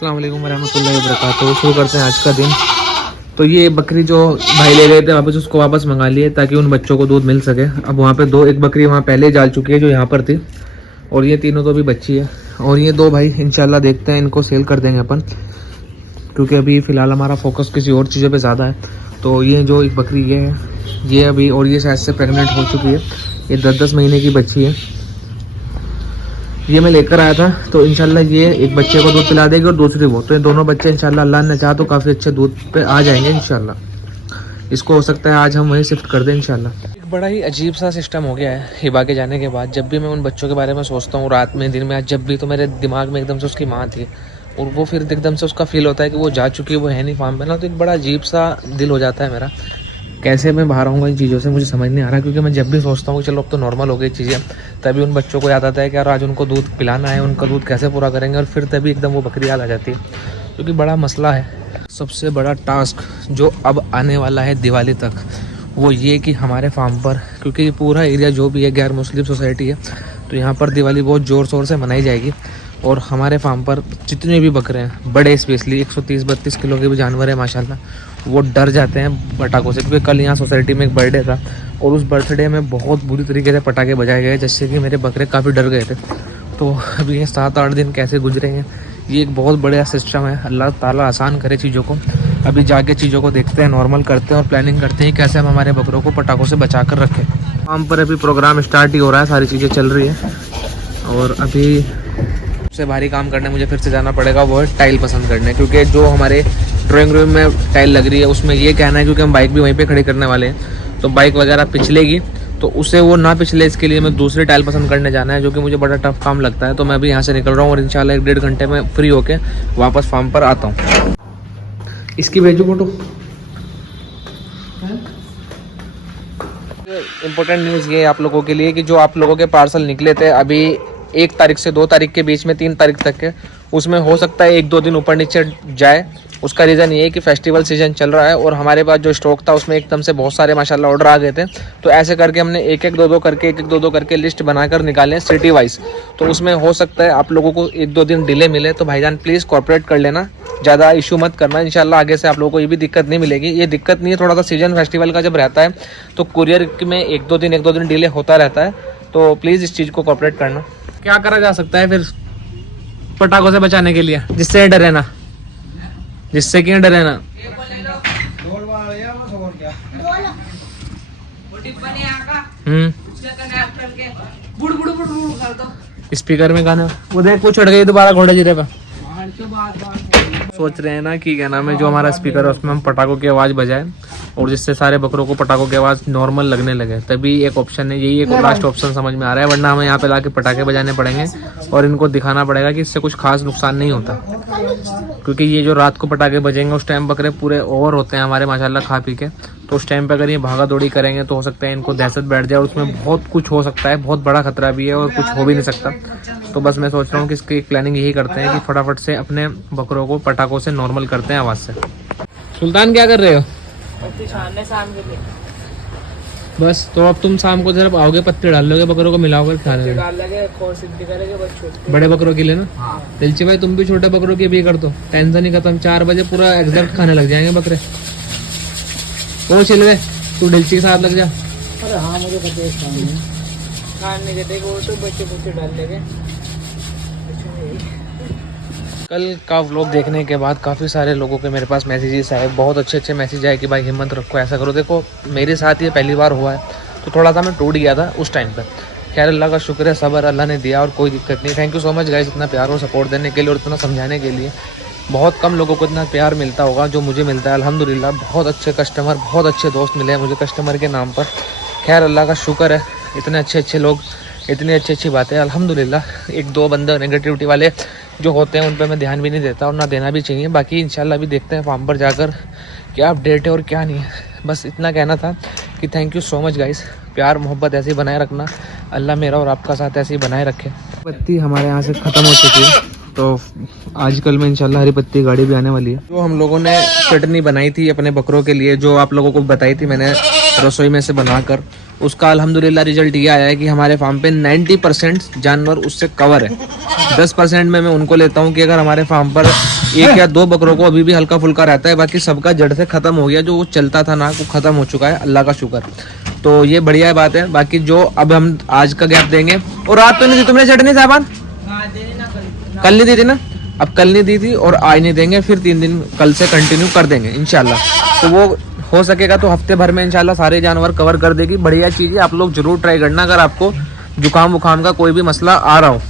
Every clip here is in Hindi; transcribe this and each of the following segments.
अस्सलाम वालेकुम वरहमतुल्लाहि वबरकातुहू। शुरू करते हैं आज का दिन। तो ये बकरी जो भाई ले गए थे वापस, उसको वापस मंगा लिए ताकि उन बच्चों को दूध मिल सके। अब वहाँ पे एक बकरी वहाँ पहले जाल चुकी है जो यहाँ पर थी, और ये तीनों तो भी बच्ची है। और ये दो भाई इंशाल्लाह देखते हैं, इनको सेल कर देंगे अपन, क्योंकि अभी फ़िलहाल हमारा फोकस किसी और चीज़ों पर ज़्यादा है। तो ये जो एक बकरी ये है, ये अभी, और ये शायद से प्रेगनेंट हो चुकी है। ये 10-10 महीने की बच्ची है। ये मैं लेकर आया था, तो इंशाल्लाह ये एक बच्चे को दूध पिला देगी और दूसरी वो। तो ये दोनों बच्चे इंशाल्लाह अल्लाह ने चाहा तो काफ़ी अच्छे दूध पे आ जाएंगे इंशाल्लाह। इसको हो सकता है आज हम वहीं शिफ्ट कर दें इंशाल्लाह। एक बड़ा ही अजीब सा सिस्टम हो गया है हिबा के जाने के बाद। जब भी मैं उन बच्चों के बारे में सोचता हूँ, रात में, दिन में, आज जब भी, तो मेरे दिमाग में एकदम से उसकी माँ थी, और वो फिर एकदम से उसका फील होता है कि वो जा चुकी है, वो है नहीं फार्म पे ना। तो एक बड़ा अजीब सा दिल हो जाता है मेरा। कैसे मैं बाहर आऊँगा इन चीज़ों से मुझे समझ नहीं आ रहा, क्योंकि मैं जब भी सोचता हूँ कि चलो अब तो नॉर्मल हो गई चीज़ें, तभी उन बच्चों को याद आता है कि यार आज उनको दूध पिलाना है, उनका दूध कैसे पूरा करेंगे, और फिर तभी एकदम वो बकरी याद आ जाती है, क्योंकि बड़ा मसला है। सबसे बड़ा टास्क जो अब आने वाला है दिवाली तक, वो ये कि हमारे फार्म पर, क्योंकि ये पूरा एरिया जो भी है गैर मुस्लिम सोसाइटी है, तो यहाँ पर दिवाली बहुत ज़ोर शोर से मनाई जाएगी। और हमारे फार्म पर जितने भी बकरे हैं, बड़े स्पेशली 130-32 किलो के भी जानवर हैं माशाल्लाह, वो डर जाते हैं पटाखों से। क्योंकि कल यहाँ सोसाइटी में एक बर्थडे था, और उस बर्थडे में बहुत बुरी तरीके से पटाखे बजाए गए, जिससे कि मेरे बकरे काफ़ी डर गए थे। तो अभी ये 7-8 दिन कैसे गुजरे हैं, ये एक बहुत बड़ा सिस्टम है। अल्लाह ताला आसान करे चीज़ों को। अभी जाके चीज़ों को देखते हैं, नॉर्मल करते हैं और प्लानिंग करते हैं कैसे हम हमारे बकरों को पटाखों से बचा कर रखें। फार्म पर अभी प्रोग्राम स्टार्ट ही हो रहा है, सारी चीज़ें चल रही हैं। और अभी सबसे भारी काम करने मुझे फिर से जाना पड़ेगा, वो है टाइल पसंद करने, क्योंकि जो हमारे ड्राइंग रूम में टाइल लग रही है उसमें ये कहना है, क्योंकि हम बाइक भी वहीं पे खड़ी करने वाले हैं, तो बाइक वगैरह पिछलेगी, तो उसे वो ना पिछले, इसके लिए मैं दूसरी टाइल पसंद करने जाना है, जो कि मुझे बड़ा टफ काम लगता है। तो मैं अभी यहाँ से निकल रहा हूँ और इंशाल्लाह 1-1.5 घंटे में फ्री होके वापस फार्म पर आता हूँ। इसकी भेजो फोटो। इम्पोर्टेंट न्यूज़ ये आप लोगों के लिए कि जो आप लोगों के पार्सल निकले थे अभी 1 तारीख से 2 तारीख के बीच में, 3 तारीख तक के, उसमें हो सकता है 1-2 दिन ऊपर नीचे जाए। उसका रीज़न ये है कि फेस्टिवल सीजन चल रहा है, और हमारे पास जो स्टॉक था उसमें एकदम से बहुत सारे माशाल्लाह ऑर्डर आ गए थे। तो ऐसे करके हमने 1-1, 2-2 करके लिस्ट बनाकर निकाले हैं सिटी वाइज। तो उसमें हो सकता है आप लोगों को 1-2 दिन डिले मिले, तो भाईजान प्लीज़ कॉर्पोरेट कर लेना, ज़्यादा इशू मत करना। इंशाल्लाह आगे से आप लोगों को ये भी दिक्कत नहीं मिलेगी। ये दिक्कत नहीं है, थोड़ा सा सीजन फेस्टिवल का जब रहता है तो कुरियर में 1-2 दिन डिले होता रहता है। तो प्लीज़ इस चीज़ को कॉर्पोरेट करना। क्या करा जा सकता है फिर पटाखों से बचाने के लिए, जिससे डरे ना, जिससे क्यों डरे ना। स्पीकर में गाना वो देख, वो चढ़ गई दोबारा घोड़े जीरे पे। सोच रहे हैं ना कि क्या नाम है, जो हमारा स्पीकर है उसमें हम पटाखों की आवाज़ बजाएं, और जिससे सारे बकरों को पटाखों की आवाज़ नॉर्मल लगने लगे। तभी एक ऑप्शन है, यही एक लास्ट ऑप्शन समझ में आ रहा है, वरना हमें यहाँ पे लाके पटाखे बजाने पड़ेंगे और इनको दिखाना पड़ेगा कि इससे कुछ खास नुकसान नहीं होता। क्योंकि ये जो रात को पटाखे बजेंगे उस टाइम बकरे पूरे ओवर होते हैं हमारे माशाल्लाह खा पी के, तो उस टाइम पे अगर ये भागा दौड़ी करेंगे तो हो सकता है इनको दहशत बैठ जाए, और उसमें बहुत कुछ हो सकता है, बहुत बड़ा खतरा भी है, और कुछ हो भी नहीं सकता। तो बस मैं सोच रहा हूँ कि इसकी प्लानिंग यही करते हैं कि फटाफट से अपने बकरों को पटाखों से नॉर्मल करते हैं आवाज़ से। सुल्तान क्या कर रहे हो? शाम के लिए बस। तो अब तुम शाम को जरा आओगे, पत्ते डाल लोगे बकरों को, मिलाओगे खाने में, बड़े बकरों के लिए ना। हाँ। दिलची भाई तुम भी छोटे बकरों की भी कर दो, टेंशन ही खत्म। 4 बजे पूरा एग्जैक्ट खाने लग जाएंगे बकरे। ओ चिलवे तू दिलची के साथ लग जा। अरे हाँ मुझे खाने के देख, वो तो बच्चे डाल लेंगे। कल का व्लॉग देखने के बाद काफ़ी सारे लोगों के मेरे पास मैसेजेस आए, बहुत अच्छे मैसेज आए कि भाई हिम्मत रखो, ऐसा करो। देखो मेरे साथ ये पहली बार हुआ है, तो थोड़ा सा मैं टूट गया था उस टाइम पे। खैर अल्लाह का शुक्र है, सब्र अल्लाह ने दिया और कोई दिक्कत नहीं। Thank you so much guys, इतना प्यार और सपोर्ट देने के लिए और इतना समझाने के लिए। बहुत कम लोगों को इतना प्यार मिलता होगा जो मुझे मिलता है अल्हम्दुलिल्लाह। बहुत अच्छे कस्टमर, बहुत अच्छे दोस्त मिले हैं मुझे कस्टमर के नाम पर। खैर अल्लाह का शुक्र है, इतने अच्छे लोग, इतनी अच्छी बातें अल्हम्दुलिल्लाह। 1-2 बंदे नेगेटिविटी वाले जो होते हैं उन पर मैं ध्यान भी नहीं देता, और ना देना भी चाहिए। बाकी इंशाल्लाह भी देखते हैं फार्म पर जाकर क्या अपडेट है और क्या नहीं है। बस इतना कहना था कि thank you so much guys, प्यार मोहब्बत ऐसे ही बनाए रखना, अल्लाह मेरा और आपका साथ ऐसे ही बनाए रखे। पत्ती हमारे यहाँ से ख़त्म हो चुकी है, तो आजकल में इंशाल्लाह हरी पत्ती गाड़ी भी आने वाली है। जो हम लोगों ने चटनी बनाई थी अपने बकरों के लिए, जो आप लोगों को बताई थी मैंने रसोई में से बनाकर। उसका अल्हम्दुलिल्लाह रिजल्ट ये आया है कि हमारे फार्म पे 90% जानवर उससे कवर है। 10% में मैं उनको लेता हूँ कि अगर हमारे फार्म पर 1 या 2 बकरों को अभी भी हल्का फुल्का रहता है, बाकी सबका जड़ से ख़त्म हो गया। जो वो चलता था ना वो ख़त्म हो चुका है, अल्लाह का शुक्र। तो ये बढ़िया बात है। बाकी जो अब हम आज का गैप देंगे, और रात तो नहीं दी तुमने चटनी साहबान? कल नहीं दी थी ना? अब कल नहीं दी थी और आज नहीं देंगे, फिर 3 दिन कल से कंटिन्यू कर देंगे इंशाल्लाह। तो वो हो सकेगा तो हफ्ते भर में इंशाल्लाह सारे जानवर कवर कर देगी। बढ़िया चीज़ है, आप लोग जरूर ट्राई करना अगर आपको जुकाम वुकाम का कोई भी मसला आ रहा हो।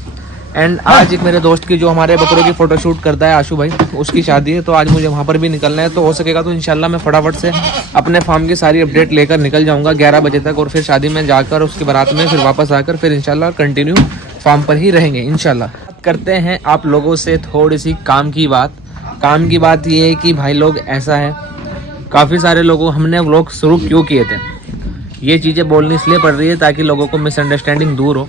एंड आज एक मेरे दोस्त की जो हमारे बकरों की फोटोशूट करता है आशू भाई, उसकी शादी है, तो आज मुझे वहाँ पर भी निकलना है। तो हो सकेगा तो इंशाल्लाह मैं फटाफट से अपने फार्म की सारी अपडेट लेकर निकल जाऊँगा 11 बजे तक, और फिर शादी में जाकर उसकी बारात में फिर वापस आकर फिर इंशाल्लाह कंटिन्यू फार्म पर ही रहेंगे इंशाल्लाह। करते हैं आप लोगों से थोड़ी सी काम की बात। काम की बात ये है कि भाई लोग ऐसा है, काफ़ी सारे लोगों हमने व्लॉग शुरू क्यों किए थे, ये चीज़ें बोलनी इसलिए पड़ रही है ताकि लोगों को मिसअंडरस्टैंडिंग दूर हो।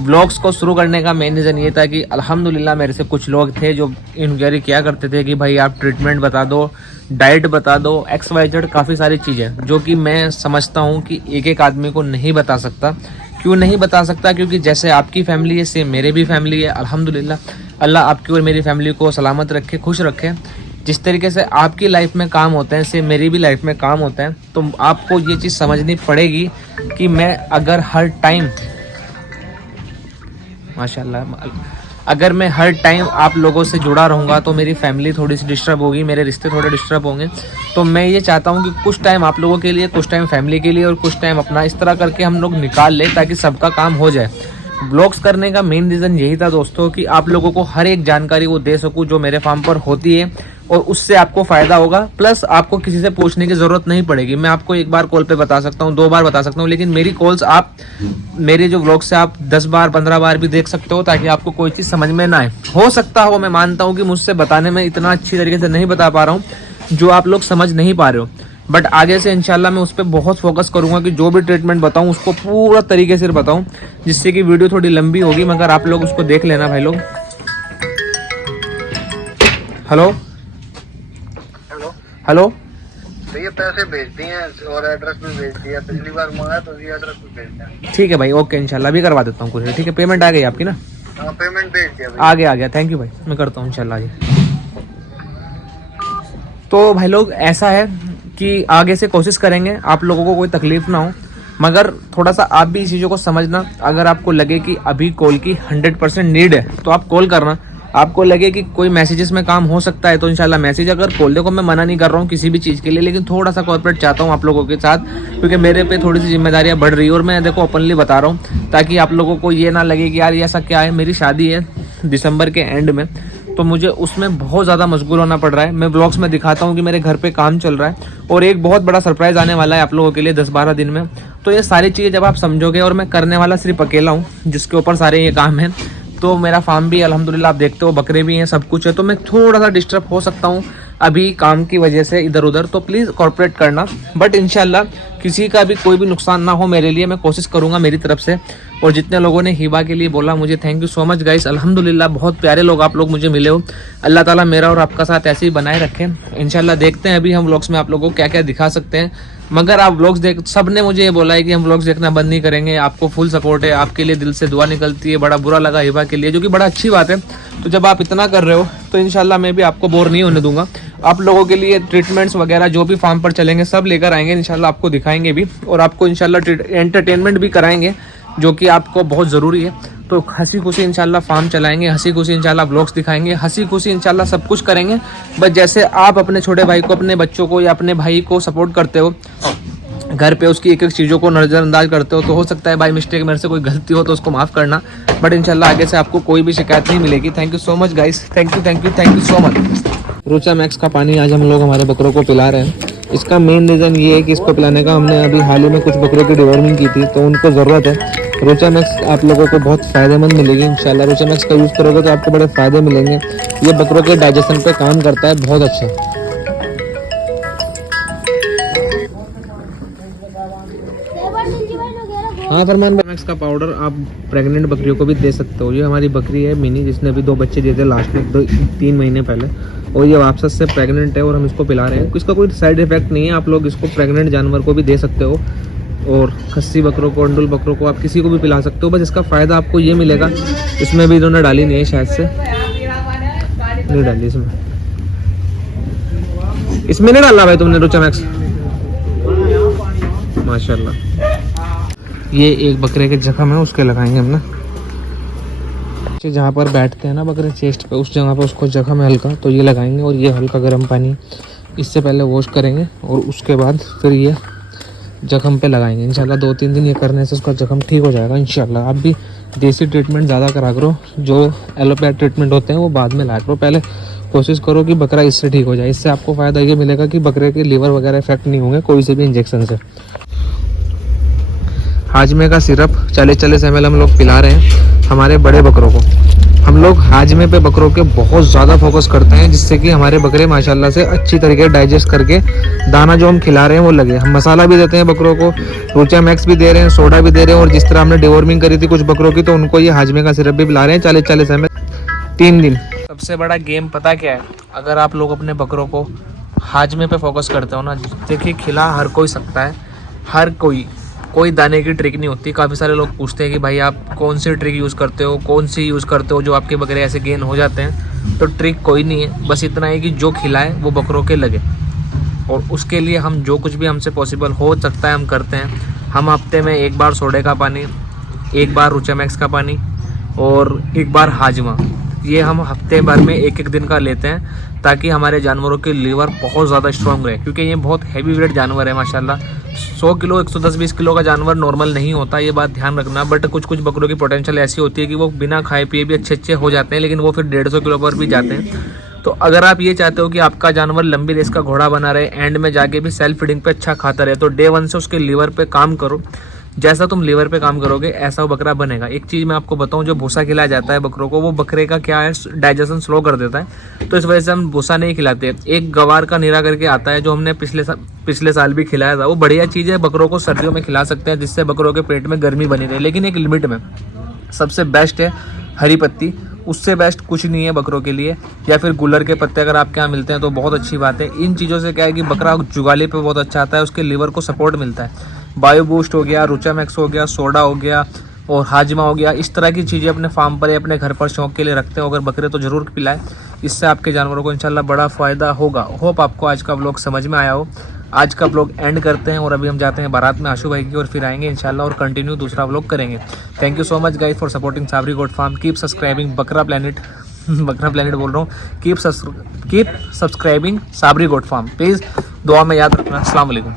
व्लॉग्स को शुरू करने का मेन रीज़न ये था कि अल्हम्दुलिल्लाह मेरे से कुछ लोग थे जो इंक्वायरी किया करते थे कि भाई आप ट्रीटमेंट बता दो, डाइट बता दो, XYZ काफ़ी सारी चीज़ें जो कि मैं समझता हूँ कि एक एक आदमी को नहीं बता सकता। क्यों नहीं बता सकता? क्योंकि जैसे आपकी फैमिली है सेम मेरे भी फैमिली है। अल्हम्दुलिल्लाह अल्लाह आपकी और मेरी फैमिली को सलामत रखे, खुश रखे। जिस तरीके से आपकी लाइफ में काम होते हैं सेम मेरी भी लाइफ में काम होते हैं। तो आपको ये चीज़ समझनी पड़ेगी कि मैं अगर हर टाइम माशाल्लाह अगर मैं हर टाइम आप लोगों से जुड़ा रहूँगा तो मेरी फैमिली थोड़ी सी डिस्टर्ब होगी, मेरे रिश्ते थोड़े डिस्टर्ब होंगे। तो मैं ये चाहता हूँ कि कुछ टाइम आप लोगों के लिए, कुछ टाइम फैमिली के लिए और कुछ टाइम अपना, इस तरह करके हम लोग निकाल लें ताकि सबका काम हो जाए। ब्लॉग्स करने का मेन रीज़न यही था दोस्तों कि आप लोगों को हर एक जानकारी वो दे सकूं जो मेरे फार्म पर होती है, और उससे आपको फ़ायदा होगा। प्लस आपको किसी से पूछने की ज़रूरत नहीं पड़ेगी। मैं आपको एक बार कॉल पे बता सकता हूँ, 2 बार बता सकता हूँ, लेकिन मेरी कॉल्स आप मेरे जो व्लॉग से आप 10 बार 15 बार भी देख सकते हो ताकि आपको कोई चीज़ समझ में ना आए। हो सकता हो, मैं मानता हूँ कि मुझसे बताने में इतना अच्छी तरीके से नहीं बता पा रहा हूँ जो आप लोग समझ नहीं पा रहे हो, बट आगे से इंशाल्लाह मैं उस पर बहुत फोकस करूंगा कि जो भी ट्रीटमेंट बताऊं उसको पूरा तरीके से बताऊं, जिससे कि वीडियो थोड़ी लंबी होगी मगर आप लोग उसको देख लेना भाई लोग। हेलो हेलो हेलो भैया, पैसे भेज दिए और एड्रेस भी भेज दिया। पिछली बार मंगाया तो ये एड्रेस भी भेज दिया। ठीक है भाई, ओके इंशाल्लाह अभी करवा देता हूँ कुछ। ठीक है, पेमेंट आ गई आपकी ना? हाँ, पेमेंट भेज दिया आ गया। थैंक यू भाई, मैं करता हूँ इंशाल्लाह जी। तो भाई लोग ऐसा है कि आगे से कोशिश करेंगे आप लोगों को कोई तकलीफ ना हो, मगर थोड़ा सा आप भी इस चीज़ों को समझना। अगर आपको लगे कि अभी कॉल की 100% नीड है तो आप कॉल करना। आपको लगे कि कोई मैसेजेस में काम हो सकता है तो इंशाल्लाह मैसेज अगर कॉल, देखो मैं मना नहीं कर रहा हूँ किसी भी चीज़ के लिए, लेकिन थोड़ा सा कॉर्पोरेट चाहता हूँ आप लोगों के साथ, क्योंकि मेरे पे थोड़ी सी जिम्मेदारियाँ बढ़ रही है और मैं देखो ओपनली बता रहा हूँ ताकि आप लोगों को ये ना लगे कि यार ये ऐसा क्या है। मेरी शादी है दिसंबर के एंड में, तो मुझे उसमें बहुत ज़्यादा मशगूल होना पड़ रहा है। मैं ब्लॉग्स में दिखाता हूँ कि मेरे घर पे काम चल रहा है और एक बहुत बड़ा सरप्राइज़ आने वाला है आप लोगों के लिए 10-12 दिन में। तो ये सारी चीज़ें जब आप समझोगे, और मैं करने वाला सिर्फ अकेला हूँ जिसके ऊपर सारे ये काम हैं, तो मेरा फार्म भी अल्हम्दुलिल्लाह आप देखते हो, बकरे भी हैं, सब कुछ है, तो मैं थोड़ा सा डिस्टर्ब हो सकता हूँ अभी काम की वजह से इधर उधर। तो प्लीज़ कॉर्पोरेट करना, बट इंशाल्लाह किसी का भी कोई भी नुकसान ना हो मेरे लिए, मैं कोशिश करूँगा मेरी तरफ से। और जितने लोगों ने हिबा के लिए बोला मुझे thank you so much guys, अल्हम्दुलिल्लाह बहुत प्यारे लोग आप लोग मुझे मिले हो। अल्लाह ताला मेरा और आपका साथ ऐसे ही बनाए रखें इंशाल्लाह। देखते हैं अभी हम व्लॉग्स में आप लोगों को क्या क्या दिखा सकते हैं, मगर आप व्लॉग्स देख, सब ने मुझे ये बोला है कि हम व्लॉग्स देखना बंद नहीं करेंगे, आपको फुल सपोर्ट है, आपके लिए दिल से दुआ निकलती है। बड़ा बुरा लगा हिबा के लिए, जो कि बड़ा अच्छी बात है। तो जब आप इतना कर रहे हो तो इंशाल्लाह मैं भी आपको बोर नहीं होने दूंगा। आप लोगों के लिए ट्रीटमेंट्स वगैरह जो भी फार्म पर चलेंगे सब लेकर आएंगे इंशाल्लाह, आपको दिखाएंगे भी और आपको इंशाल्लाह एंटरटेनमेंट भी कराएंगे जो कि आपको बहुत ज़रूरी है। तो हंसी खुशी इंशाल्लाह फार्म चलाएंगे, हंसी खुशी इंशाल्लाह ब्लॉग्स दिखाएंगे, हंसी खुशी इंशाल्लाह सब कुछ करेंगे। बस जैसे आप अपने छोटे भाई को, अपने बच्चों को या अपने भाई को सपोर्ट करते हो, घर पे उसकी एक एक चीज़ों को नज़रअंदाज करते हो, तो हो सकता है बाय मिस्टेक मेरे से कोई गलती हो तो उसको माफ़ करना, बट इंशाल्लाह आगे से आपको कोई भी शिकायत नहीं मिलेगी। Thank you so much guys, thank you so much. Rochak max का पानी आज हम लोग हमारे बकरों को पिला रहे हैं। इसका मेन रीज़न ये है कि इसको पिलाने का, हमने अभी हाल ही में कुछ बकरों की डिवॉर्मिंग की थी तो उनको ज़रूरत है। रोचा मैक्स आप लोगों को बहुत फ़ायदेमंद मिलेगी इंशाल्लाह। रोचा मैक्स का यूज़ करोगे तो आपको बड़े फ़ायदे मिलेंगे। ये बकरों के डाइजेशन पे काम करता है बहुत अच्छा। हाँ फरमान मैक्स का पाउडर आप प्रेग्नेंट बकरियों को भी दे सकते हो। ये हमारी बकरी है मिनी, जिसने अभी 2 बच्चे दिए थे लास्ट में 3 महीने पहले, और ये वापस से प्रेग्नेंट है और हम इसको पिला रहे हैं। इसका कोई साइड इफेक्ट नहीं है, आप लोग इसको प्रेग्नेंट जानवर को भी दे सकते हो और खस्सी बकरों को, अंडुल बकरों को आप किसी को भी पिला सकते हो। बस इसका फ़ायदा आपको ये मिलेगा, इसमें भी इन्होंने डाली नहीं है शायद से, नहीं डाली इसमें नहीं डाला भाई तुमने रुचा मैक्स, माशाल्लाह। ये एक बकरे के जख्म है उसके लगाएंगे हम ना, जहाँ पर बैठते हैं ना बकरे चेस्ट पे, उस जगह पे उसको जख्म है हल्का, तो ये लगाएंगे। और ये हल्का गर्म पानी इससे पहले वॉश करेंगे और उसके बाद फिर ये जख्म पे लगाएंगे इंशाल्लाह। 2-3 दिन ये करने से उसका जख्म ठीक हो जाएगा इंशाल्लाह। आप भी देसी ट्रीटमेंट ज़्यादा करा करो, जो एलोपैथ ट्रीटमेंट होते हैं वो बाद में लाया करो, पहले कोशिश करो कि बकरा इससे ठीक हो जाए। इससे आपको फ़ायदा ये मिलेगा कि बकरे के लीवर वगैरह इफेक्ट नहीं होंगे कोई से भी इंजेक्शन से। हाजमे का सिरप 40-40 ml हम लोग पिला रहे हैं हमारे बड़े बकरों को। हम लोग हाजमे पे बकरों के बहुत ज़्यादा फोकस करते हैं, जिससे कि हमारे बकरे माशाल्लाह से अच्छी तरीके डाइजेस्ट करके दाना जो हम खिला रहे हैं वो लगे। हम मसाला भी देते हैं बकरों को, रूचा मैक्स भी दे रहे हैं, सोडा भी दे रहे हैं, और जिस तरह हमने डिवॉर्मिंग करी थी कुछ बकरों की, तो उनको ये हाजमे का सिरप भी पिला रहे हैं 40-40 ml 3 दिन। सबसे बड़ा गेम पता क्या है, अगर आप लोग अपने बकरों को हाजमे पे फोकस करते हो ना, देखिए खिला हर कोई सकता है, हर कोई दाने की ट्रिक नहीं होती। काफ़ी सारे लोग पूछते हैं कि भाई आप कौन सी ट्रिक यूज़ करते हो, कौन सी यूज़ करते हो जो आपके बकरे ऐसे गेन हो जाते हैं। तो ट्रिक कोई नहीं है, बस इतना है कि जो खिलाए वो बकरों के लगे, और उसके लिए हम जो कुछ भी हमसे पॉसिबल हो सकता है हम करते हैं। हम हफ्ते में 1 बार सोडे का पानी, 1 बार रूचा मैक्स का पानी और 1 बार हाजमा, ये हम हफ्ते भर में 1-1 दिन का लेते हैं, ताकि हमारे जानवरों के लीवर बहुत ज़्यादा स्ट्रॉन्ग रहे। क्योंकि ये बहुत हैवी वेट जानवर है माशाल्लाह, 100 किलो 110-120 किलो का जानवर नॉर्मल नहीं होता, ये बात ध्यान रखना। बट कुछ बकरों की पोटेंशियल ऐसी होती है कि वो बिना खाए पिए भी अच्छे हो जाते हैं, लेकिन वो फिर 150 किलो पर भी जाते हैं। तो अगर आप ये चाहते हो कि आपका जानवर लंबी रेस का घोड़ा बना रहे, एंड में जाके भी सेल्फ फीडिंग पे अच्छा खाता रहे, तो डे 1 से उसके लीवर पे काम करो। जैसा तुम लीवर पे काम करोगे ऐसा वो बकरा बनेगा। एक चीज़ मैं आपको बताऊं, जो भूसा खिलाया जाता है बकरों को, वो बकरे का क्या है, डाइजेशन स्लो कर देता है, तो इस वजह से हम भूसा नहीं खिलाते। एक गवार का नीरा करके आता है जो हमने पिछले साल भी खिलाया था, वो बढ़िया चीज़ है, बकरों को सर्दियों में खिला सकते हैं, जिससे बकरों के पेट में गर्मी बनी रहे, लेकिन एक लिमिट में। सबसे बेस्ट है हरी पत्ती, उससे बेस्ट कुछ नहीं है बकरों के लिए, या फिर गुलर के पत्ते अगर आपके यहाँ मिलते हैं तो बहुत अच्छी बात है। इन चीज़ों से क्या है कि बकरा जुगाली पे बहुत अच्छा आता है, उसके लीवर को सपोर्ट मिलता है। बायो बूस्ट हो गया, रूचा मैक्स हो गया, सोडा हो गया और हाजमा हो गया, इस तरह की चीज़ें अपने फार्म पर या अपने घर पर शौक के लिए रखते हो अगर बकरे, तो ज़रूर पिलाएं। इससे आपके जानवरों को इंशाल्लाह बड़ा फ़ायदा होगा। होप आपको आज का व्लॉग समझ में आया हो। आज का व्लॉग एंड करते हैं और अभी हम जाते हैं बारात में आशु भाई की, और फिर आएंगे इंशाल्लाह और कंटिन्यू दूसरा व्लॉग करेंगे। Thank you so much guys for supporting Sabri goat farm. Keep subscribing Bakra planet बोल रहा हूँ, keep subscribing Sabri goat farm. Please दुआ में याद रखना। अस्सलाम वालेकुम।